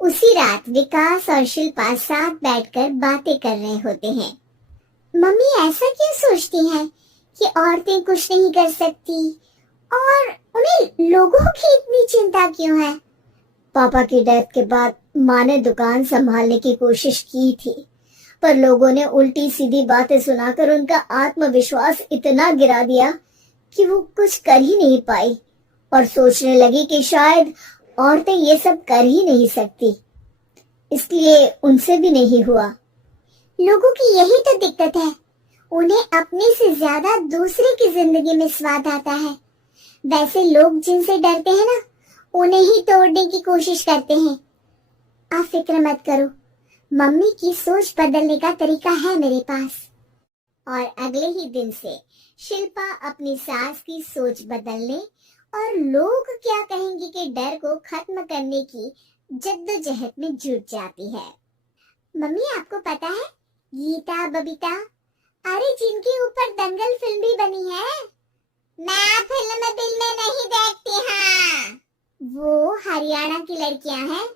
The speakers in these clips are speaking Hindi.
उसी रात विकास और शिल्पा साथ बैठकर बातें कर रहे होते हैं। मम्मी ऐसा क्यों सोचती हैं कि औरतें कुछ नहीं कर सकती और उन्हें लोगों की इतनी चिंता क्यों है? पापा की डेथ के बाद माँ ने दुकान संभालने की कोशिश की थी, पर लोगों ने उल्टी सीधी बातें सुनाकर उनका आत्मविश्वास इतना गिरा दिया कि वो कुछ कर ही नहीं पाई और सोचने लगी कि शायद औरतें ये सब कर ही नहीं सकती, इसलिए उनसे भी नहीं हुआ। लोगों की यही तो दिक्कत है, उन्हें अपने से ज्यादा दूसरे की जिंदगी में स्वाद आता है। वैसे लोग जिनसे डरते हैं ना, उन्हें ही तोड़ने की कोशिश करते हैं। आप फिक्र मत करो, मम्मी की सोच बदलने का तरीका है मेरे पास। और अगले ही दिन से शिल्पा अपनी सास की सोच बदलने और लोग क्या कहेंगे के डर को खत्म करने की जद्दोजहद में जुट जाती है। मम्मी आपको पता है, गीता बबीता, अरे जिनके ऊपर दंगल फिल्म भी बनी है। मैं फिल्म नहीं देखती हाँ। वो हरियाणा की लड़कियां हैं,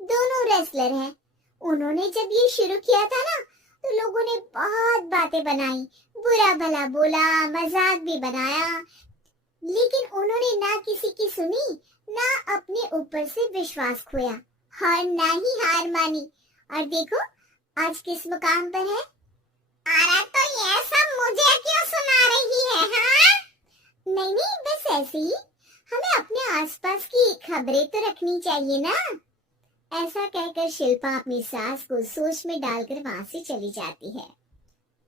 दोनों रेसलर हैं। उन्होंने जब ये शुरू किया था ना, तो लोगों ने बहुत बातें बनाई, बुरा भला बोला, मजाक भी बनाया, लेकिन उन्होंने ना किसी की सुनी, ना अपने ऊपर से विश्वास खोया और ना ही हार मानी। और देखो आज किस मुकाम पर है। अरे तो ये सब मुझे क्यों सुना रही है हाँ? नहीं नहीं, बस ऐसे ही, हमें अपने आसपास की खबरें तो रखनी चाहिए ना। ऐसा कहकर शिल्पा अपनी सास को सोच में डालकर वहां से चली जाती है।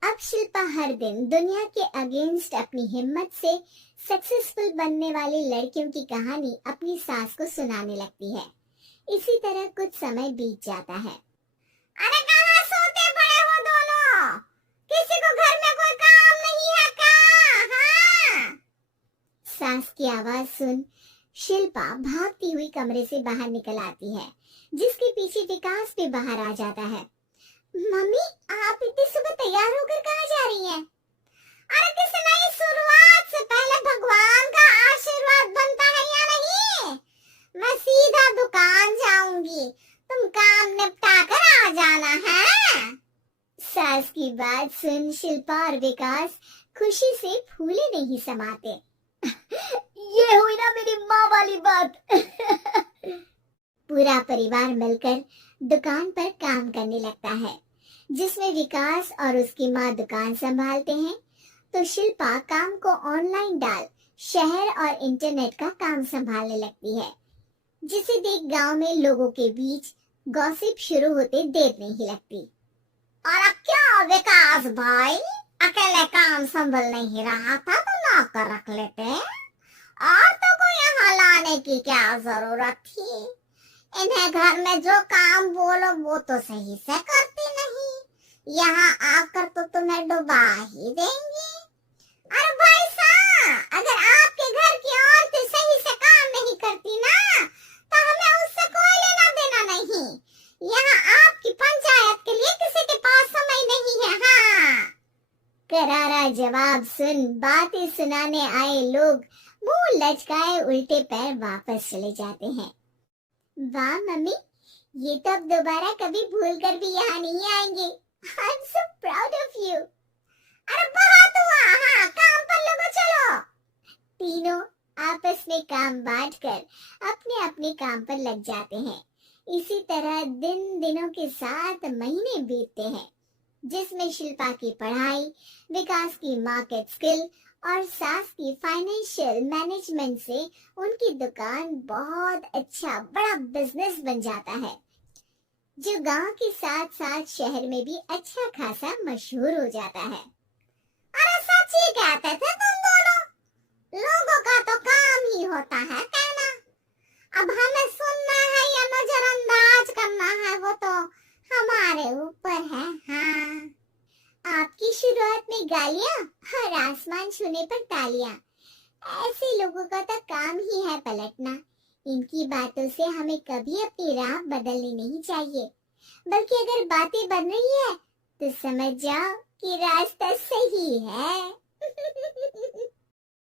अब शिल्पा हर दिन दुनिया के अगेंस्ट अपनी हिम्मत से सक्सेसफुल बनने वाली लड़कियों की कहानी अपनी सास को सुनाने लगती है। इसी तरह कुछ समय बीत जाता है। अरे कहाँ सोते पड़े हो दोनों? किसी को घर में कोई काम नहीं है क्या? हाँ? सास की आवाज सुन शिल्पा भागती हुई कमरे से बाहर निकल आती है, जिसके पीछे विकास भी बाहर आ जाता है। मम्मी आप इतनी सुबह तैयार होकर कहाँ जा रही हैं? अरे किसी नई शुरुआत से पहले भगवान का आशीर्वाद बनता है या नहीं? मैं सीधा दुकान जाऊंगी, तुम काम निपटा कर आ जाना है। सास की बात सुन शिल्पा और विकास खुशी से फूले नहीं समाते। ये हुई ना मेरी माँ वाली बात। पूरा परिवार मिलकर दुकान पर काम करने लगता है, जिसमें विकास और उसकी माँ दुकान संभालते हैं, तो शिल्पा काम को ऑनलाइन डाल शहर और इंटरनेट का काम संभालने लगती है, जिसे देख गांव में लोगों के बीच गॉसिप शुरू होते देर नहीं लगती। और अब क्या विकास भाई, अकेले काम संभल नहीं रहा था तो नौकर रख लेते, और तो कोई यहाँ लाने की क्या जरूरत थी? इन्हें घर में जो काम बोलो वो तो सही से करती नहीं, यहाँ आकर तो तुम्हें डुबा ही देंगी। अरे भाई साहब, अगर आपके घर की औरतें सही से काम नहीं करती ना, तो हमें उससे कोई लेना देना नहीं। यहाँ आपकी पंचायत के लिए किसी के पास समय नहीं है हाँ। करारा जवाब सुन बातें सुनाने आए लोग मुंह लचकाए उल्टे पैर वापस चले जाते हैं। वाह मम्मी, ये तो अब दोबारा कभी भूल कर भी यहाँ नहीं आएंगे। I am so proud of you. अरे बहुत हुआ हाँ, काम पर लोगो चलो। तीनों आपस में काम बांटकर अपने अपने काम पर लग जाते हैं। इसी तरह दिनों के साथ महीने बीतते हैं, जिसमें शिल्पा की पढ़ाई, विकास की मार्केट स्किल और सास की फाइनेंशियल मैनेजमेंट से उनकी दुकान बहुत अच्छा बड़ा बिजनेस बन जाता है, जो गांव के साथ साथ शहर में भी अच्छा खासा मशहूर हो जाता है। अरे सच ही कहते थे तुम दोनों, लोगों का तो काम ही होता है कहना, अब हमें सुनना है या नजरअंदाज करना है वो तो हमारे ऊपर है हाँ। आपकी शुरुआत में गालियां और आसमान छूने पर तालियां, ऐसे लोगों का तो काम ही है पलटना। इनकी बातों से हमें कभी अपनी राह बदलनी नहीं चाहिए, बल्कि अगर बातें बन रही है तो समझ जाओ कि रास्ता सही है।